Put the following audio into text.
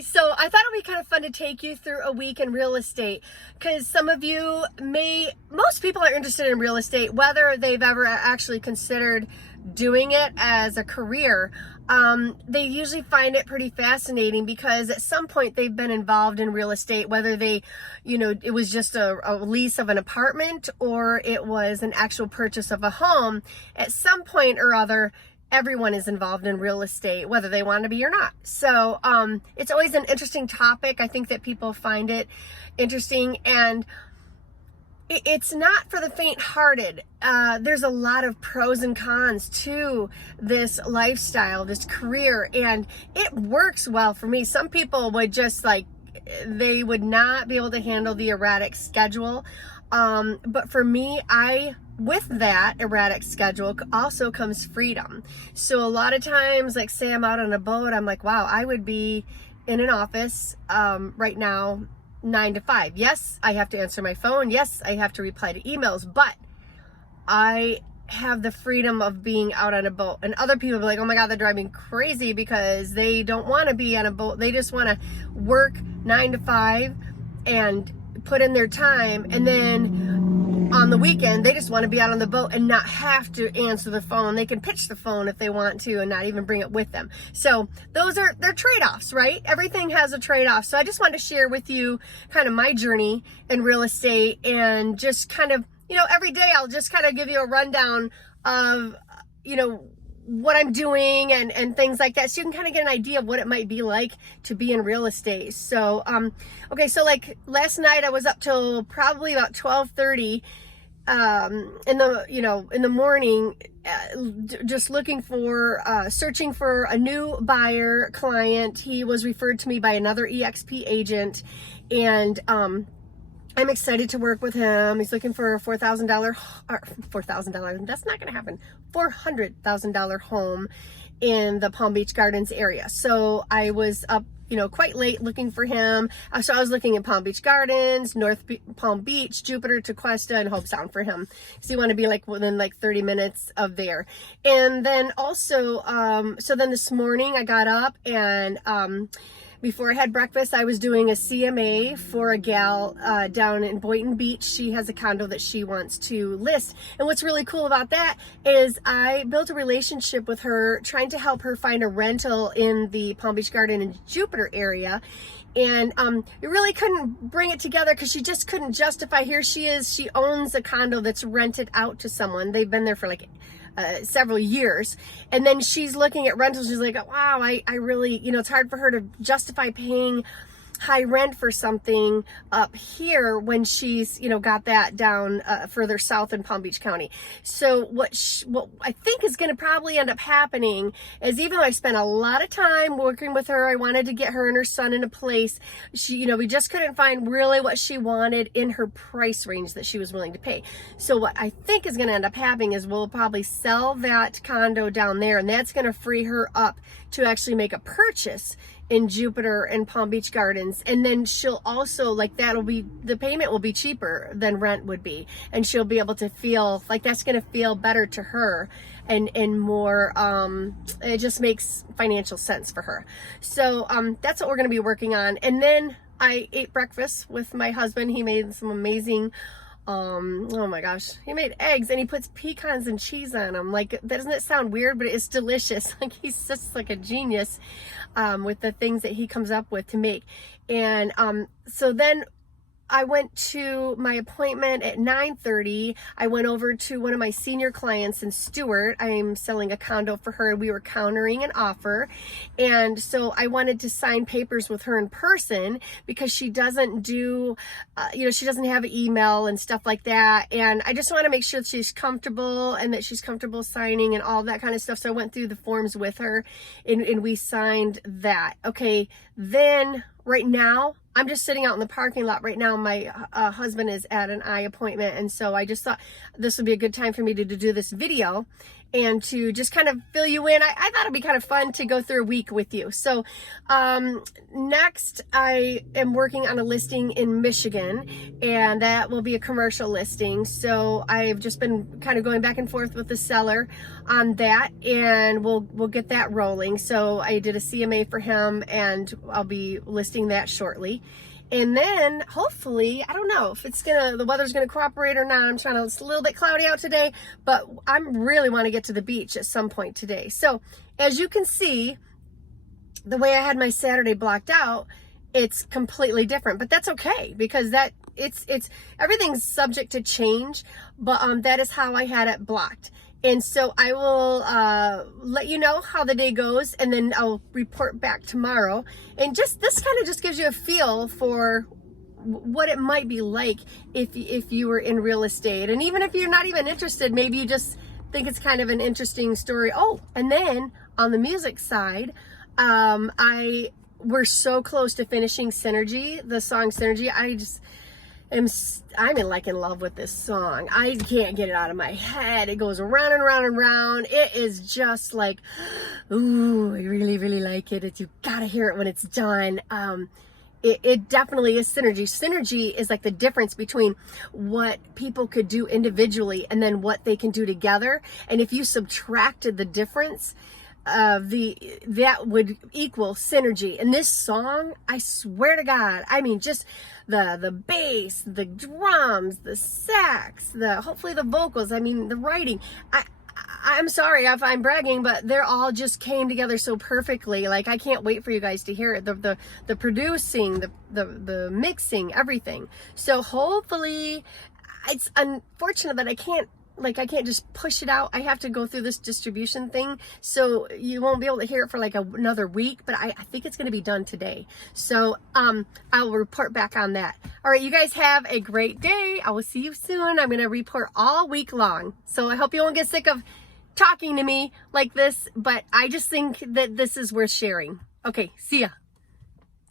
Hi, so I thought it would be kind of fun to take you through a week in real estate because most people are interested in real estate, whether they've ever actually considered doing it as a career. They usually find it pretty fascinating because at some point they've been involved in real estate, whether it was just a lease of an apartment or it was an actual purchase of a home. At some point or other, everyone is involved in real estate, whether they want to be or not. So it's always an interesting topic. I think that people find it interesting, and it's not for the faint-hearted. There's a lot of pros and cons to this lifestyle, this career, and it works well for me. Some people would they would not be able to handle the erratic schedule. But for me, with that erratic schedule also comes freedom. So a lot of times, like say I'm out on a boat, I'm like, wow, I would be in an office right now, 9 to 5. Yes, I have to answer my phone. Yes, I have to reply to emails, but I have the freedom of being out on a boat. And other people be like, oh my God, they're driving crazy because they don't want to be on a boat. They just want to work 9 to 5 and put in their time, and then on the weekend they just want to be out on the boat and not have to answer the phone. They can pitch the phone if they want to and not even bring it with them. So they're trade-offs, right? Everything has a trade-off. So I just wanted to share with you kind of my journey in real estate, and just kind of, every day I'll just kind of give you a rundown of what I'm doing and things like that, so you can kind of get an idea of what it might be like to be in real estate. So okay, so like last night I was up till probably about 12:30 in the morning, just looking for searching for a new buyer client. He was referred to me by another EXP agent, and I'm excited to work with him. He's looking for a $4,000, that's not gonna happen, $400,000 home in the Palm Beach Gardens area. So I was up, quite late looking for him. So I was looking at Palm Beach Gardens, Palm Beach, Jupiter, Tequesta, and Hobe Sound for him. So you want to be within 30 minutes of there. And then also, so then this morning I got up and, before I had breakfast, I was doing a CMA for a gal down in Boynton Beach. She has a condo that she wants to list. And what's really cool about that is I built a relationship with her, trying to help her find a rental in the Palm Beach Garden and Jupiter area. And we really couldn't bring it together because she just couldn't justify. Here she is, she owns a condo that's rented out to someone. They've been there for several years, and then she's looking at rentals. She's like, wow, I really, it's hard for her to justify paying high rent for something up here when she's, got that down further south in Palm Beach County. So what I think is going to probably end up happening is, even though I spent a lot of time working with her, I wanted to get her and her son in a place. We just couldn't find really what she wanted in her price range that she was willing to pay. So what I think is going to end up happening is we'll probably sell that condo down there, and that's going to free her up to actually make a purchase in Jupiter and Palm Beach Gardens. And then she'll also, the payment will be cheaper than rent would be, and she'll be able to feel like that's going to feel better to her and more, it just makes financial sense for her. So that's what we're going to be working on. And then I ate breakfast with my husband. He made some amazing oh my gosh, he made eggs and he puts pecans and cheese on them. Doesn't it sound weird? But it's delicious. He's just a genius with the things that he comes up with to make. And so then I went to my appointment at 9:30. I went over to one of my senior clients in Stewart. I'm selling a condo for her, and we were countering an offer. And so I wanted to sign papers with her in person because she doesn't do, she doesn't have email and stuff like that. And I just want to make sure that she's comfortable and that she's comfortable signing and all that kind of stuff. So I went through the forms with her, and we signed that. Okay, then right now, I'm just sitting out in the parking lot right now. My husband is at an eye appointment, and so I just thought this would be a good time for me to do this video and to just kind of fill you in. I thought it'd be kind of fun to go through a week with you. So next I am working on a listing in Michigan, and that will be a commercial listing. So I've just been kind of going back and forth with the seller on that, and we'll get that rolling. So I did a CMA for him, and I'll be listing that shortly. And then hopefully, I don't know if the weather's gonna cooperate or not. It's a little bit cloudy out today, but I really want to get to the beach at some point today. So as you can see, the way I had my Saturday blocked out, it's completely different, but that's okay, because it's everything's subject to change, but that is how I had it blocked. And so I will let you know how the day goes, and then I'll report back tomorrow. And this kind of just gives you a feel for what it might be like if you were in real estate. And even if you're not even interested, maybe you just think it's kind of an interesting story. Oh, and then on the music side, we're so close to finishing Synergy, the song Synergy. I'm in love with this song. I can't get it out of my head. It goes around and around and around. It is just like, ooh, I really, really like it. You gotta hear it when it's done. It definitely is synergy. Synergy is like the difference between what people could do individually and then what they can do together. And if you subtracted the difference, that would equal synergy. And this song, I swear to God, I mean, just the bass, the drums, the sax, hopefully the vocals, I mean, the writing, I'm sorry if I'm bragging, but they're all just came together so perfectly. Like, I can't wait for you guys to hear it. The producing, the mixing, everything. So hopefully, it's unfortunate that I can't just push it out. I have to go through this distribution thing, so you won't be able to hear it for like another week, but I think it's going to be done today. So I'll report back on that. All right, you guys have a great day. I will see you soon. I'm going to report all week long. So I hope you won't get sick of talking to me like this, but I just think that this is worth sharing. Okay, see ya.